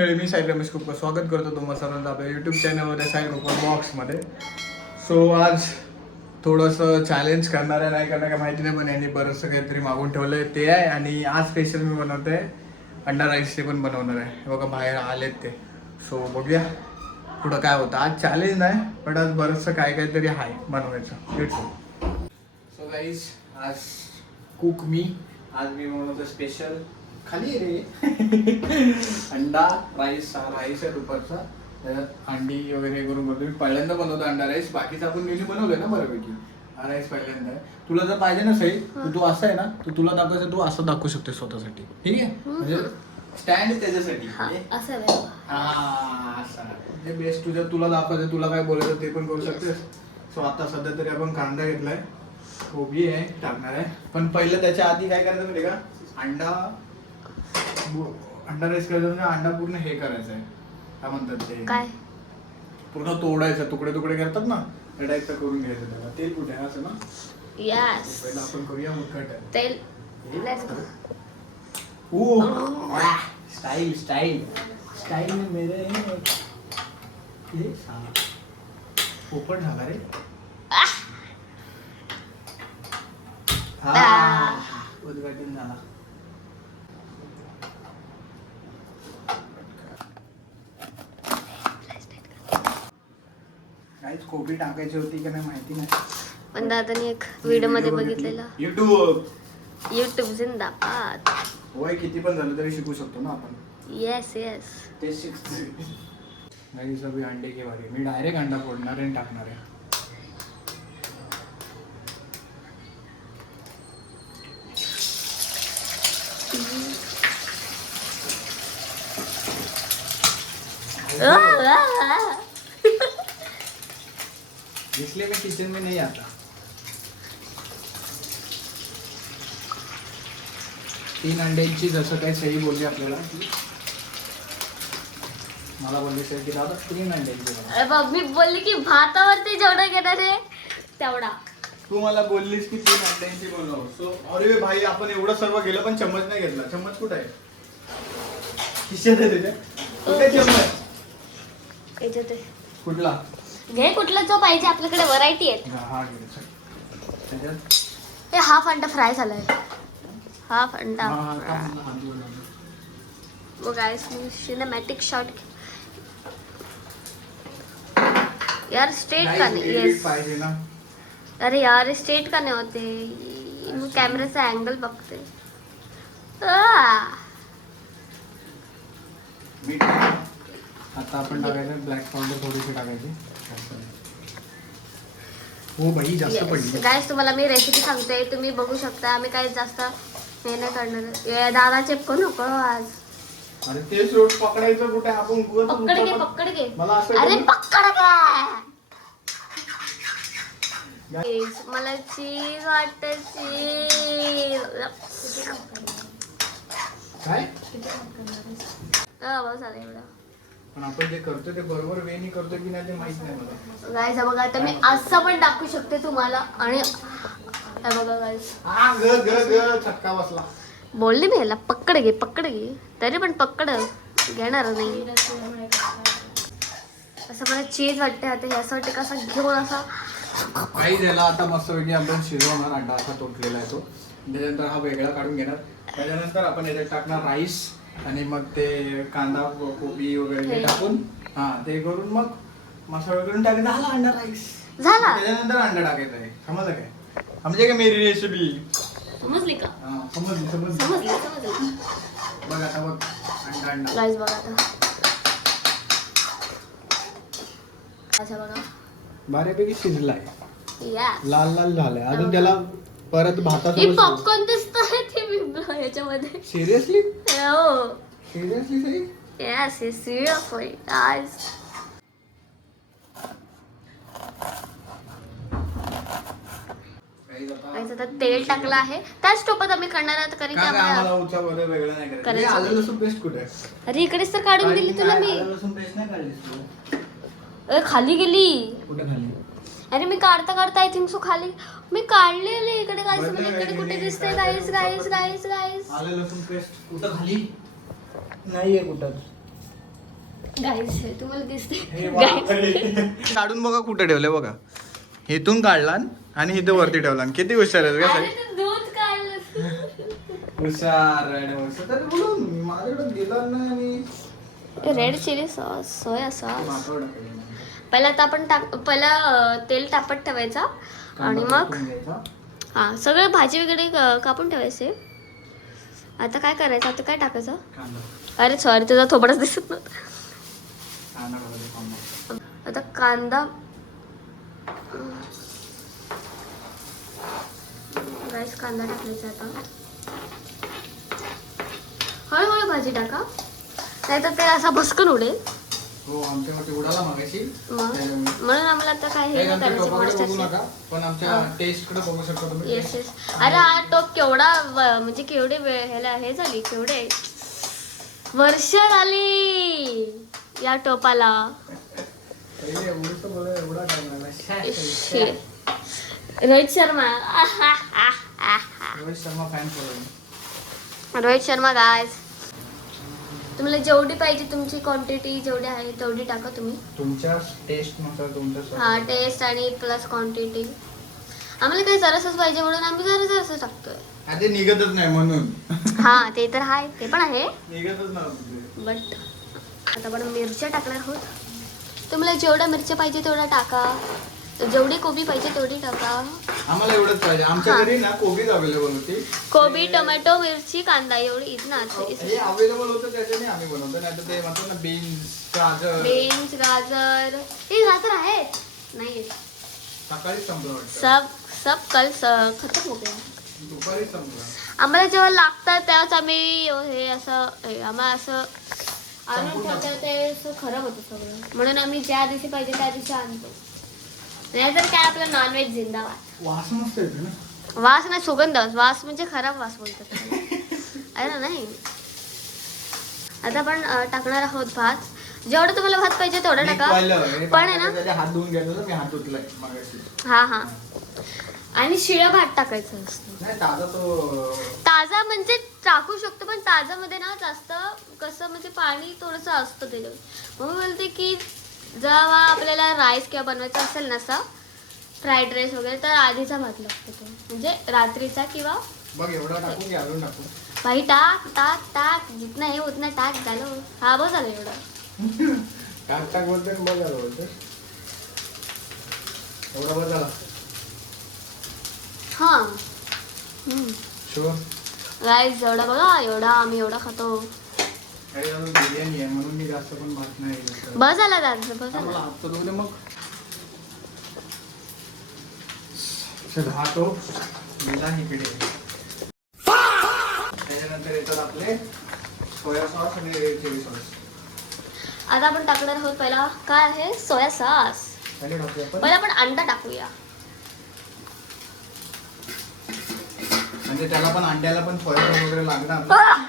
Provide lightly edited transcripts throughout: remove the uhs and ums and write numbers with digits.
मंडळी, मी साई रमेश कुपर स्वागत करतो तुम्हाला सर्वांचं आपल्या यूट्यूब चॅनलमध्ये साई कुपर बॉक्समध्ये. सो आज थोडंसं चॅलेंज करणार आहे, नाही करणार काय माहिती नाही, पण यांनी बरंचसं काहीतरी मागून ठेवलं आहे ते आहे. आणि आज स्पेशल मी बनवतो आहे अंडा राईस, ते पण बनवणार आहे. बघा बाहेर आलेत ते. सो बघूया पुढं काय होतं. आज चॅलेंज नाही, पण आज बरंचसं काहीतरी आहे बनवायचं. भेटतो. सो गाईज, आज कुक मी. आज मी बनवतो स्पेशल खाली रे अंडा राईस. राईस आहे दुपारचा, त्याच्यात अंडी वगैरे करून बनवतो. मी पहिल्यांदा बनवतो अंडा राईस. बाकीचं आपण नेहमी बनवलंय ना बऱ्यापैकी. हा राईस पहिल्यांदा आहे. तुला जर पाहिजे ना सई, तर तू असं आहे ना, तर तुला दाखवायचं, तू असं दाखवू शकते स्वतःसाठी. ठीक आहे, म्हणजे स्टँड त्याच्यासाठी. हा असं म्हणजे बेस्ट. तुला दाखवायचं, तुला काय बोलायचं ते पण करू शकतेस. सो आता सध्या तरी आपण कांदा घेतलाय, कोबी आहे टाकणार आहे. पण पहिलं त्याच्या आधी काय करायचं माहिती का, अंडा राईस करायचं. अंडा पूर्ण हे करायचं आहे, काय म्हणतात ते, काय पूर्ण तोडायचं, तुकडे तुकडे करतात ना, त्या टाईपचं करून घ्यायचं. त्याला तेल कुठे आहे असं ना. यस, पहिलं आपण करूया मुटकट तेल. Let's go. Style style style में मेरे ये साला पोपट झाला रे. हा उद्घाटन झाला. काहीच कोबी टाकायची होती का नाही माहिती नाही, पण दादानी एक व्हिडिओ मध्ये बघितलेला. युट्यूब जिंदाबाद. वय किती पण झालं तरी शिकू शकतो ना आपण. Yes yes. ते शिकते. नाही सगळी अंडे के बारे. मी डायरेक्ट अंडा फोडणार आणि टाकणार आहे. इसलिए मैं किचन में नहीं आता. 3 अंड्यांची जसं काही सही बोलली आपल्याला, मला बोलली सही की दादा 3 अंड्यांची. अरे बाब, मी बोलली की भातावरती जेवढा घेणार आहे तेवढा. तू मला बोललीस की 3 अंड्यांची बनव. सो अरे भाई, आपण एवढं सर्व केलं पण चम्मच नाही घेतला. चम्मच कुठे आहे? खिशात आहे त्याच्या. कुठे चम्मच? याच्यात कुठला घे, कुठला जो पाहिजे. आपल्याकडे व्हरायटी आहेत. हा घे त्याच्यात. हे हाफ अंडा फ्राय झालाय. हाफ अंडा वो गाइस, सिनेमॅटिक शॉट. यार स्ट्रेट का नाही. यस पाहिजे ना. अरे यार स्ट्रेट का नाही होते. मी कॅमेराचा अँगल बघते. मीठ आता आपण टाकायचं. ब्लॅक पावडर थोडीशी टाकायची. हो बाई, जास्त पडली. गाइस, तुम्हाला मी रेसिपी सांगते, तुम्ही बघू शकता. आम्ही काही जास्त हे नाही करणार. दादा चिपको नको आज. अरे तेच रोड पकडायचं कुठे आपण. पकड घे, पकड घे. अरे पकड घे. मला चीज वाटत. चीज काय बस आला एवढा. पण आपण जे करतो ते बरोबर वेनी करतो की नाही ते माहित नाही मला. गाइस बघा, आता मी असं पण टाकू शकते तुम्हाला. आणि हे बघा गाइस, हा ग ग ग छक्का बसला. बोलली मी याला पकड घे, पकड घे. तरी पण पकड घेणार नाही. असं मला चीज वाटते. आता यासाठी कसं घेऊन असा काही झाला. आता मस्तपैकी आपण शिजवणार. अंडा असा तोडलेला आहे तो. त्याच्यानंतर हा वेगळा काढून घेणार. त्याच्यानंतर आपण याच्यात टाकणार राईस. आणि मग ते कांदा कोबी वगैरे टाकून ते करून मग मसाला करून टाकायचा. झाला अंडा राईस झाला. त्याच्यानंतर अंडा टाकायचा आहे. समजलं काय? समजे का मेरी रेसिपी? समजली का? समजली. समजली. बघ आता बघ, अंडा गाइस बघा आता. अच्छा बघा, बऱ्यापैकी शिजलाय. यस. लाल लाल झालाय. अजून त्याला परत ही भातासोबत. पॉपकॉर्न दिसतंय ते याच्यामध्ये. सिरियसली हो. सिरियसली सही. Yes, seriously, guys. गाइस आता तेल टाकलं आहे. त्याच टोपात आम्ही करणार आहोत, कारण की आम्हाला उचा वगैरे वेगळं नाही करायचं. आलं लसूण पेस्ट कुठे आहे? अरे इकडेच तर काढून दिली तुला मी. आलं लसूण पेस्ट नाही काढलीस तू? अरे खाली गेली. कुठे खाली? अरे मी काढता काढता आय थिंक सो खाली मी काढलेली. इकडे गाइस, मला इकडे कुठे दिसते गाइस. आलं लसूण पेस्ट कुठं खाली नाहीये कुठं. गाईस तुम्हाला दिसते काढून बघा कुठे ठेवले बघा. इथून काढला आणि इथे वरती ठेवला. किती हुशार आहे का अरे साई? तू दूध काढलं. हुशार आहे हुशार. तरी बोलून मी माझ्याकडे गेला नाही आणि red chilli sauce, soya sauce. मागवलं केलं. पहिला आता आपण पहिला तेल तापत ठेवायचा आणि मग कापून घ्यायचा. हा सगळं भाजी वगैरे कापून ठेवायचे. आता काय करायचं, आता काय टाकायचं? कांदा अरे सॉरी तुझा थोबाडच दिसत नव्हता. कांदा टाकायचा, कांदा. आता कांदा गाईस कांदा टाकायचा. आता हळूहळू भाजी टाका नाहीतर ते असा भस्कन उडेल. हो आमच्याकडे उडाला मागाशी. म्हणून आम्हाला आता काय हे काही नाही आमच्या करायचं. टोपाकडे बघू मस्त नका, पण आमच्या टेस्ट कडे बघू शकता तुम्ही. Yes yes. अरे हा टोप केवढा म्हणजे केवढे ह्याला हे झाली, केवढे वर्ष झाली या टोपाला. पहिले एवढंच बोला, एवढा टाइम लागला. Rohit Sharma. Rohit Sharma fan following. Rohit Sharma guys. तुम्हाला जेवढी पाहिजे तुमची क्वांटिटी जेवढी आहे तेवढी टाका तुम्ही. तुमच्या टेस्ट नुसार तुमच्या हा टेस्ट आणि प्लस क्वांटिटी. आम्हाला काही जरासच पाहिजे म्हणून आम्ही जरासच टाकतोय. आधी निघतच नाही म्हणून. हा ते तर आहे, ते पण आहे. निघतच नव्हतं. बट आता आपण मिरच्या टाकणार आहोत. तुम्हाला जेवढ्या मिरच्या पाहिजे तेवढ्या टाका. जेवढी कोबी पाहिजे तेवढी टाका. आम्हाला एवढंच पाहिजे. आमच्या घरी ना कोबीच अवेलेबल होती. कोबी टोमॅटो मिरची कांदा एवढी ना. हे अवेलेबल होतं त्याच्याने आम्ही बनवतो. नाही तर ते म्हणतो ना बीन्स गाजर. बीन्स गाजर हे गाजर आहेत नाही सकाळी संपलं वाटतं. सब कल खतम हो गया. दुपारी संपलं. आम्हाला जेव्हा लागतात तेव्हाच आम्ही हे असं आम्हाला असं आणून ठेवतो ते असं खराब होतं सगळं. म्हणून आम्ही ज्या दिवशी पाहिजे त्या दिवशी आणतो. नाहीतर काय आपलं नॉनव्हेज जिंदाबाद. वास मस्त येते ना. वास नाही सुगंध. वास म्हणजे खराब वास बोलतात त्याला. आहे ना नाही. आता आपण टाकणार आहोत भात. जेवढं तुम्हाला भात पाहिजे तेवढं टाका. पण आहे ना हात धुवून घ्यायचं. मी हात धुतलाय मगाशी. हा हा. आणि शिळा भात टाकायचं असतं. नाही ताजा तो. ताजा म्हणजे टाकू शकतो पण ताजामध्ये ना जास्त कसं म्हणजे पाणी थोडंसं असतं त्याच्यात. म्हणून बोलते की जेव्हा आपल्याला राईस किंवा बनवायचा असेल ना असं फ्राईड राईस वगैरे तर आधीचा भात लागतो तो. म्हणजे रात्रीचा किंवा बघ एवढा टाकून घे. अजून टाकू. भाई टाक टाक टाक जितना हे उतना टाक झालं. हा बघ झालं एवढं. टाक टाक बोलते बघ झालं बोलते. एवढा बघ झाला. हा शुअर. राईस एवढा बघा एवढा आम्ही एवढा खातो. अरे अजून बिर्याणी आहे म्हणून मी जास्त पण भात नाही घेत. बस झाला दादा बस मला झाला. हात तर धुवले मग. चल हा तो गेला इकडे. त्याच्यानंतर येतात आपले सोया सॉस आणि रेड चिली सॉस. आता आपण टाकणार आहोत पहिला काय आहे सोया सॉस. आणि टाकूया आपण. पहिला आपण अंडा टाकूया. म्हणजे त्याला पण अंड्याला पण सोया सॉस वगैरे लागणार.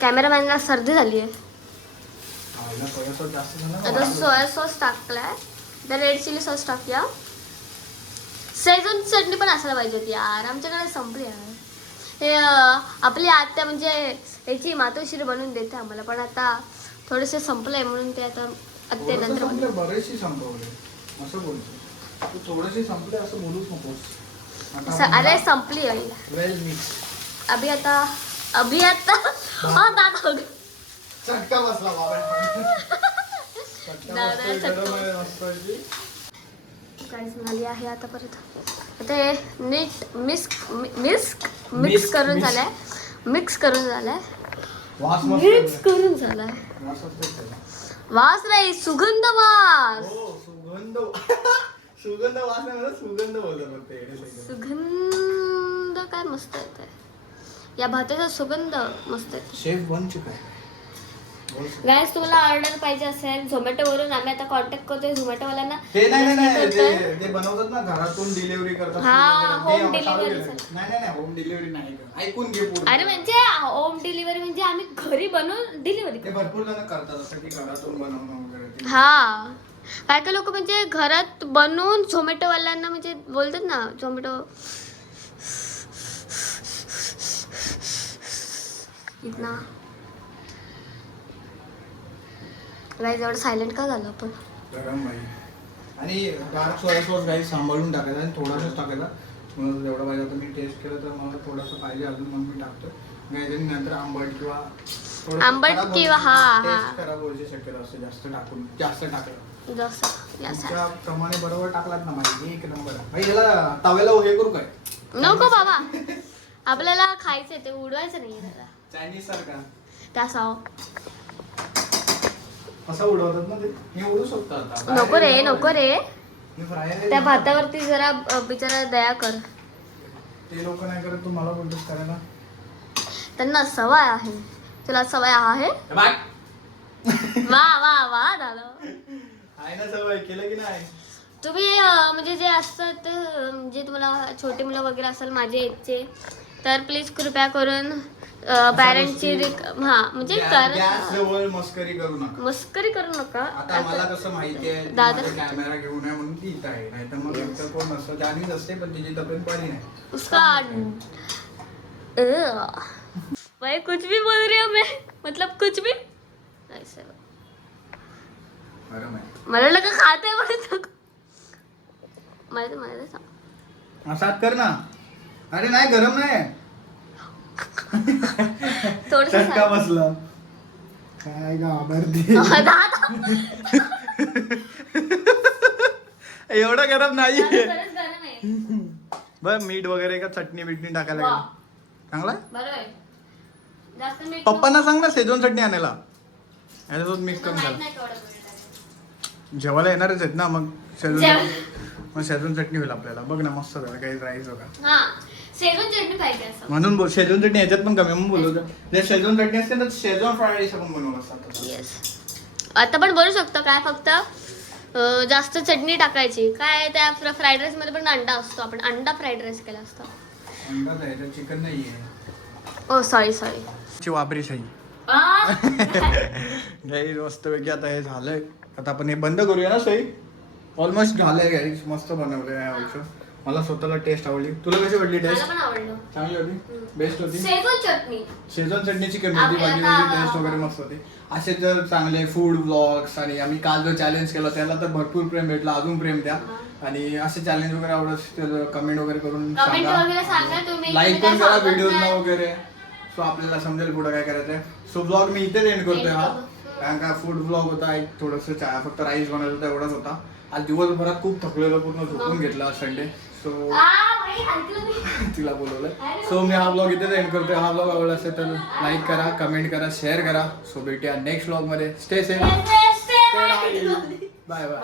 कॅमेरामॅनला सर्दी झाली आहे. सोया सॉस जास्त झालं. आता सोया सॉस टाकलाय. तर रेड चिली सॉस टाकूया. सेजवान चटणी पण असायला पाहिजे होती यार. आमच्याकडे संपली यार. हे आपली आत्या म्हणजे याची मातोश्री बनवून देते आम्हाला पण आता थोडेसे संपलंय म्हणून ते आता आत्यानंतर बरेचशी संपवले असं बोलतो. तू थोडेसे संपले असं बोलूच नकोस. अरे संपली आहे. वेल मिक्स. अभि आता हा दादा चटका बसला बाबा. दादा चटका काय झाली आहे आता परत. आता हे नीट मिक्स करून झालाय. मिक्स करून झालाय. मिक्स करून झालाय. वास नाही सुगंध वास. सुगंध. सुगंध वास नाही मला सुगंध बोलतो. सुगंध काय मस्त येते. या भाताचा सुगंध मस्त येतो. शेफ बन चुका है. गाइस तुम्हाला ऑर्डर पाहिजे असेल झोमॅटो वरून आम्ही आता कॉन्टॅक्ट करतोय झोमॅटो वाल्यांना. ते नाही ते बनवतात ना घरातून डिलिव्हरी करतात. हा होम डिलिव्हरी. नाही होम डिलिव्हरी नाही. ऐकून घे पूर्ण. अरे म्हणजे होम डिलिव्हरी म्हणजे आम्ही घरी बनवून डिलिव्हरी ते भरपूर जण करतात असं की घरातून बनवणं वगैरे. हा काय काय लोक म्हणजे घरात बनवून झोमॅटो वाल्यांना म्हणजे बोलतात ना झोमॅटो इतना गाईज एवढं सायलेंट का झालं आपण? गरम भाई. आणि डार्क सोया सॉस काही सांभाळून टाकायचा आणि थोडासाच टाकायचा. मग एवढं पाहिजे आता मी टेस्ट केलं तर मला थोडंसं पाहिजे अजून मग मी टाकतो. नाही नंतर आंबट किंवा थोडंसं आंबट खराब किंवा होण्याची- हा, टेस्ट खराब होण्याची शक्यता असते जास्त टाकलं. जसं तुमच्या प्रमाणे बरोबर टाकलात ना माहिती एक नंबर. भाई याला तव्याला हे करू काय? नको बाबा, आपल्याला खायचंय ते, उडवायचं नाही त्याला. चायनीज सारखा त्यासाव असं उडवतात ना ते. मी उडू शकतो आता. नको रे, नको रे. मी फ्राय त्या भातावरती जरा बिचारा दया कर. ते लोक नाही करत, तू मला बोलतोस करायला. त्यांना सवय आहे. तुला सवय आहे? वा वा वा दादा. आहे ना सवय, केलं की नाही? तुम्ही म्हणजे जे असतात जे तुम्हाला छोटे मुलं वगैरे असेल माझे एजचे, तर प्लीज कृपया करून पॅरेंटची हा म्हणजे गॅस जवळ मस्करी करू नका. मस्करी करू नका. आता मला कसं माहिती आहे दादा कॅमेरा घेऊन आहे म्हणून ती इथं आहे, नाही तर मग एकतर कोण असतं. जाणीच असते पण तिची तब्येत बरी नाही. उसका भाई कुछ भी बोल रही हूँ मैं, मतलब कुछ भी ऐसे. बरं माहिती. मला लगा खाते म्हणून मला सांग. असाच कर ना. अरे नाही गरम नाही. थोडस चटका बसला काय घाबरते. एवढं गरम नाहीये. बर मीठ वगैरे का चटणी बिटणी टाकायला वा. लागेल. चांगला आहे? बरं आहे. जास्त मीठ पप्पांना सांग ना सेजवान चटणी आणायला. याच्यासोबत मिक्स नको. करून माहित घाल. नाही केवढं मीठ टाकायचं. जेवायला येणारच आहेत ना मग जेवण. मग शेजवान चटणी होईल आपल्याला. बघ ना मस्त झालं काही राईस बघा. हा शेजवान चटणी पाहिजे असं. म्हणून बोल शेजवान चटणी याच्यात पण कमी म्हणून बोलवलं. जे शेजवान चटणी असते ना शेजवान फ्राईड राईस आपण बनवलं असतात. येस. आता पण बनवू शकतो काय, फक्त जास्त चटणी टाकायची. काय त्या फ्राईड राईस मध्ये पण अंडा असतो, आपण अंडा फ्राईड राईस केला असतो. अंदाज आहे तर चिकन नाहीये. ओ सॉरी ची वापरी शाही गाईज मस्त पैकी आता हे झालंय. आता आपण हे बंद करूया ना सई. ऑलमोस्ट झालंय गाईज. मस्त बनवलंय या वर्ष. मला स्वतःला टेस्ट आवडली. तुला कशी वाटली टेस्ट? मला पण आवडलं. चांगली होती, बेस्ट होती. शेजवान चटणी. शेजवान चटणीची कमी होती, आपल्याला बाकी आता- टेस्ट वगैरे मस्त होती. असे जर चांगले फूड ब्लॉग्स आणि आम्ही काल जो चॅलेंज केला त्याला तर भरपूर प्रेम भेटला. अजून प्रेम द्या. आणि असे चॅलेंज वगैरे आवडत कमेंट वगैरे करून कमेंट वगैरे सांगा तुम्ही. लाईक तुम्ही पण काय करा सांगत व्हिडिओजना नाही. वगैरे. सो आपल्याला समजेल पुढे काय करायचंय. सो ब्लॉग मी इथेच एंड करतोय हा. कारण का फूड ब्लॉग होता एक थोडंसं फक्त राईस बनवलं होतं एवढाच होता. आज दिवसभरात खूप थकलेलो, पूर्ण झोपून घेतला संडे. सो भाई, ऐकलं मी. तिला बोलवलंय. सो मी हा ब्लॉग इथेच एंड करतोय. हा ब्लॉग आवडला असेल तर लाईक करा, कमेंट करा, शेअर करा. सो भेटूया नेक्स्ट ब्लॉग मध्ये. Stay safe. Bye bye.